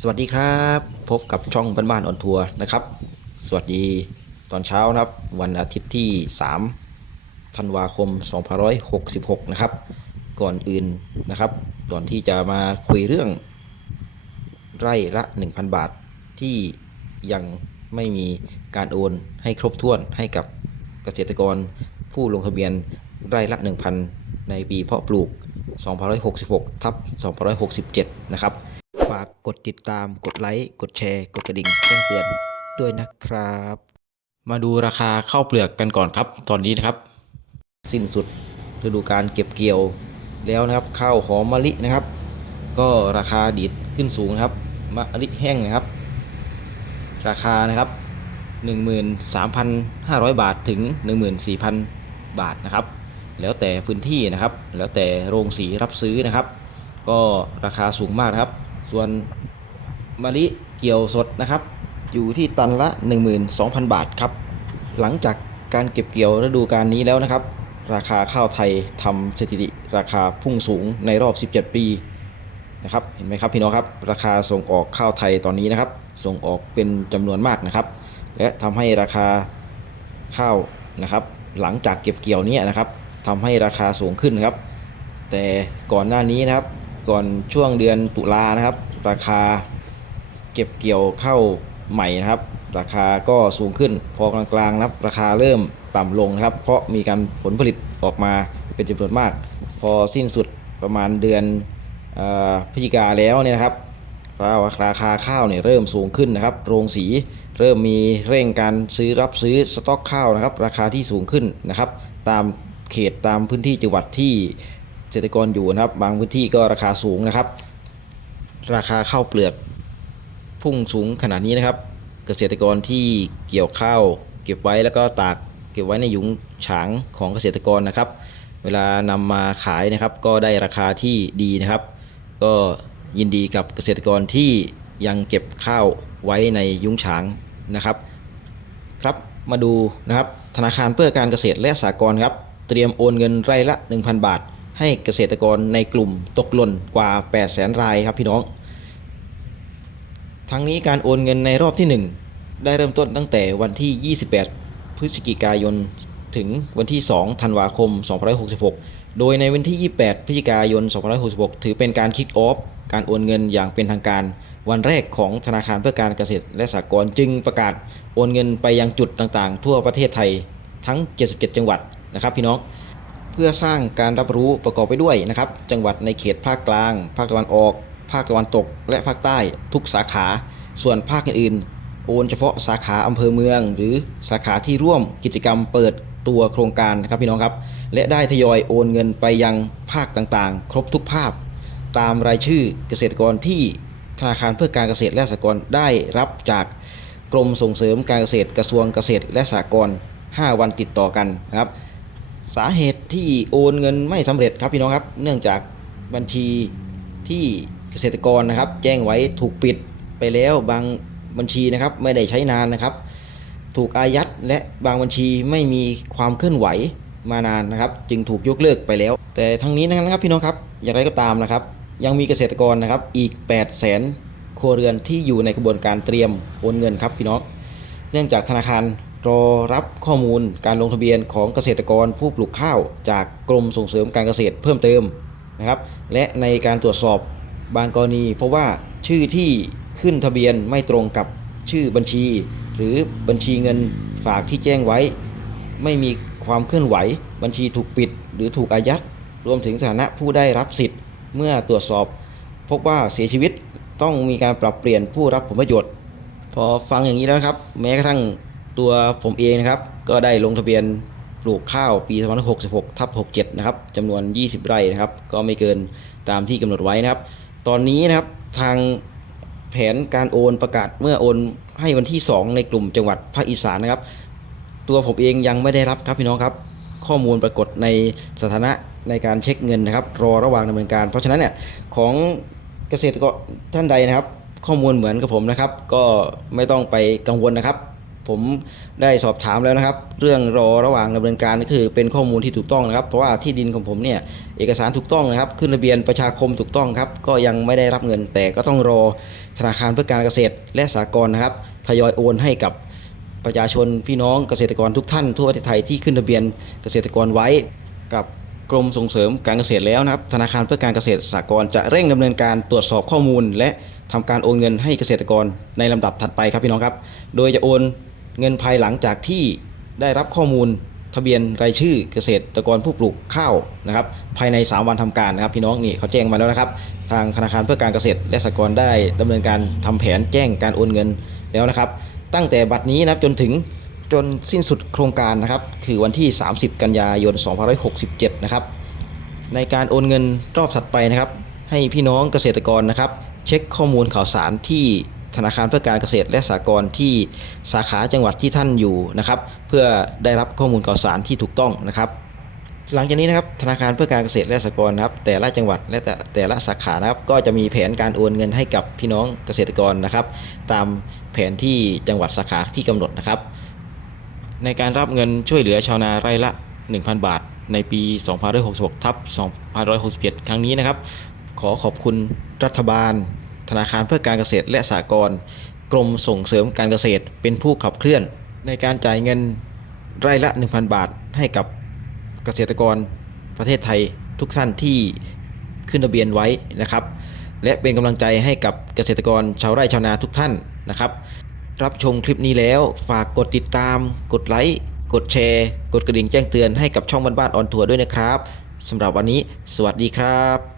สวัสดีครับ พบกับช่องบ้านบ้านออนทัวร์นะครับ สวัสดีตอนเช้านะครับ วันอาทิตย์ที่ 3 ธันวาคม 2566 นะครับ ก่อนอื่นนะครับ ก่อนที่จะมาคุยเรื่อง ไร่ละ 1,000 บาทที่ยังไม่มีการโอนให้ครบถ้วนให้กับเกษตรกรผู้ลงทะเบียนไร่ละ 1,000 ในปีเพาะปลูก 2566 ทับ 2567 นะครับ ฝากกดติดตาม กดไลค์ กดแชร์ กดกระดิ่งแจ้งเตือนด้วยนะครับ มาดูราคาข้าวเปลือกกันก่อนครับ ตอนนี้นะครับ สิ้นสุดฤดูการเก็บเกี่ยวแล้วนะครับข้าวหอมมะลินะครับ ก็ราคาดีดขึ้นสูงครับมะลิแห้งนะครับ ราคานะครับ 13,500 บาทถึง 14,000 บาทนะครับ แล้วแต่พื้นที่นะครับ แล้วแต่โรงสีรับซื้อนะครับ ก็ราคาสูงมากนะครับ ส่วนมะลิเกี่ยวสดนะครับ อยู่ที่ตันละ 12,000 บาทครับ หลังจากการเก็บเกี่ยวฤดูกาลนี้แล้วนะครับ ราคาข้าวไทยทำสถิติราคาพุ่งสูงในรอบ 17 ปีนะครับเห็นไหมครับพี่น้องครับ ราคาส่งออกข้าวไทยตอนนี้นะครับ ส่งออกเป็นจำนวนมากนะครับ และทำให้ราคาข้าวนะครับ หลังจากเก็บเกี่ยวเนี้นะครับทำให้ราคาสูงขึ้นครับ แต่ก่อนหน้านี้นะครับ ก่อนช่วงเดือนตุลานะครับ ราคาเก็บเกี่ยวเข้าใหม่นะครับ ราคาก็สูงขึ้น พอกลางๆนะครับ ราคาเริ่มต่ำลงนะครับ เพราะมีการผลผลิตออกมาเป็นจำนวนมาก พอสิ้นสุดประมาณเดือนพฤศจิกาแล้วเนี่ยนะครับราคาข้าวเนี่ยเริ่มสูงขึ้นนะครับ โรงสีเริ่มมีเร่งการซื้อรับซื้อสต็อกข้าวนะครับ ราคาที่สูงขึ้นนะครับ ตามเขตตามพื้นที่จังหวัดที่ ษตรกรอยู่นะครับ บางพื้นที่ก็ราคาสูงนะครับ ราคาข้าวเปลือกพุ่งสูงขนาดนี้นะครับ เกษตรกรที่เกี่ยวข้าวเก็บไว้แล้วก็ตากเก็บไว้ในหยุงฉางของเกษตรกรนะครับ เวลานำมาขายนะครับ ก็ได้ราคาที่ดีนะครับ ก็ยินดีกับเกษตรกรที่ยังเก็บข้าวไว้ในยุ้งฉางนะครับ ครับมาดูนะครับธนาคารเพื่อการเกษตรและสหกรณ์ครับ เตรียมโอนเงินไร่ละ 1,000 บาท ให้เกษตรกรในกลุ่มตกหล่นกว่า 800,000รายครับพี่น้อง ทั้งนี้การโอนเงินในรอบที่ 1 ได้เริ่มต้นตั้งแต่วันที่ 28 พฤศจิกายน ถึงวันที่ 2 ธันวาคม 2566 โดยในวันที่ 28 พฤศจิกายน 2566 ถือเป็นการคิกออฟการโอนเงินอย่างเป็นทางการ วันแรกของธนาคารเพื่อการเกษตรและสหกรณ์จึงประกาศโอนเงินไปยังจุดต่างๆ ทั่วประเทศไทยทั้ง 77 จังหวัดนะครับพี่น้อง เพื่อสร้างการรับรู้ประกอบไปด้วยนะครับ จังหวัดในเขตภาคกลาง ภาคตะวันออก ภาคตะวันตก และภาคใต้ทุกสาขา ส่วนภาคอื่นๆโอนเฉพาะสาขาอำเภอเมือง หรือสาขาที่ร่วมกิจกรรมเปิดตัวโครงการนะครับพี่น้องครับ และได้ทยอยโอนเงินไปยังภาคต่างๆ ครบทุกภาพ ตามรายชื่อเกษตรกรที่ธนาคารเพื่อการเกษตรและสหกรณ์ได้รับจากกรมส่งเสริมการเกษตรกระทรวงเกษตรและสหกรณ์5 วันติดต่อกันนะครับ สาเหตุที่โอนเงินไม่สำเร็จครับพี่น้องครับ เนื่องจากบัญชีที่เกษตรกรนะครับ แจ้งไว้ถูกปิดไปแล้วบางบัญชีนะครับไม่ได้ใช้นานนะครับ ถูกอายัดและบางบัญชีไม่มีความเคลื่อนไหวมานานนะครับ จึงถูกยกเลิกไปแล้ว แต่ทั้งนี้นะครับพี่น้องครับอย่างไรก็ตามนะครับ ยังมีเกษตรกรนะครับอีก 8 0 0 0 0 0ครัวเรือนที่อยู่ในกระบวนการเตรียมโอนเงินครับพี่น้อง เนื่องจากธนาคาร รอรับข้อมูลการลงทะเบียนของเกษตรกรผู้ปลูกข้าว จากกรมส่งเสริมการเกษตรเพิ่มเติมนะครับ และในการตรวจสอบบางกรณีเพราะว่าชื่อที่ขึ้นทะเบียนไม่ตรงกับชื่อบัญชี หรือบัญชีเงินฝากที่แจ้งไว้ ไม่มีความเคลื่อนไหว บัญชีถูกปิด หรือถูกอายัด รวมถึงสถานะผู้ได้รับสิทธิ์ เมื่อตรวจสอบ พบว่าเสียชีวิตต้องมีการปรับเปลี่ยนผู้รับผลประโยชน์ พอฟังอย่างนี้แล้วครับ แม้กระทั่ง ตัวผมเองนะครับ ก็ได้ลงทะเบียนปลูกข้าวปี2566ทับ67 นะครับจำนวน 20 ไร่นะครับ ก็ไม่เกินตามที่กำหนดไว้นะครับ ตอนนี้นะครับทางแผนการโอนประกาศเมื่อโอนให้วันที่ 2 ในกลุ่มจังหวัดภาคอีสานนะครับ ตัวผมเองยังไม่ได้รับครับพี่น้องครับ ข้อมูลปรากฏในสถานะในการเช็คเงินนะครับ รอระหว่างดำเนินการ เพราะฉะนั้นเนี่ยของเกษตรกรท่านใดนะครับ ข้อมูลเหมือนกับผมนะครับ ก็ไม่ต้องไปกังวลนะครับ ผมได้สอบถามแล้วนะครับ เรื่องรอระหว่างดำเนินการก็คือเป็นข้อมูลที่ถูกต้องนะครับ เพราะว่าที่ดินของผมเนี่ยเอกสารถูกต้องนะครับ ขึ้นทะเบียนประชาคมถูกต้องครับ ก็ยังไม่ได้รับเงิน แต่ก็ต้องรอธนาคารเพื่อการเกษตรและสหกรณ์นะครับทยอยโอนให้กับประชาชนพี่น้องเกษตรกรทุกท่านทั่วประเทศไทยที่ขึ้นทะเบียนเกษตรกรไว้กับกรมส่งเสริมการเกษตรแล้วนะครับ ธนาคารเพื่อการเกษตรสหกรณ์จะเร่งดำเนินการตรวจสอบข้อมูล และทำการโอนเงินให้เกษตรกรในลำดับถัดไปครับพี่น้องครับ โดยจะโอน เงินภายหลังจากที่ได้รับข้อมูลทะเบียนรายชื่อเกษตรกรผู้ปลูกข้าวนะครับ ภายใน 3 วันทำการนะครับพี่น้องนี่เขาแจ้งมาแล้วนะครับ ทางธนาคารเพื่อการเกษตร และสหกรณ์ได้ดำเนินการทำแผนแจ้งการโอนเงินแล้วนะครับ ตั้งแต่บัดนี้นะครับจนถึงจนสิ้นสุดโครงการนะครับ คือวันที่ 30 กันยายน 2567 นะครับ ในการโอนเงินรอบถัดไปนะครับ ให้พี่น้องเกษตรกรนะครับ เช็คข้อมูลข่าวสารที่ ธนาคารเพื่อการเกษตรและสหกรณ์ที่สาขาจังหวัดที่ท่านอยู่นะครับ เพื่อได้รับข้อมูลข่าวสารที่ถูกต้องนะครับ หลังจากนี้นะครับธนาคารเพื่อการเกษตรและสหกรณ์นะครับ แต่ละจังหวัดและแต่แต่ละสาขานะครับ ก็จะมีแผนการโอนเงินให้กับพี่น้องเกษตรกรนะครับ ตามแผนที่จังหวัดสาขาที่กำหนดนะครับ ในการรับเงินช่วยเหลือชาวนาไร่ละ 1,000 บาท ในปี 2566ทับ2567ครั้งนี้นะครับ ขอขอบคุณรัฐบาล ธนาคารเพื่อการเกษตรและสหกรณ์กรมส่งเสริมการเกษตรเป็นผู้ขับเคลื่อน ในการจ่ายเงินไร่ละ 1,000 บาท ให้กับเกษตรกรประเทศไทยทุกท่านที่ขึ้นทะเบียนไว้นะครับ และเป็นกำลังใจให้กับเกษตรกรชาวไร่ชาวนาทุกท่านนะครับ รับชมคลิปนี้แล้วฝากกดติดตาม กดไลค์กดแชร์ กดกระดิ่งแจ้งเตือนให้กับช่องบ้านบ้านออนทัวร์ด้วยนะครับสำหรับวันนี้ สวัสดีครับ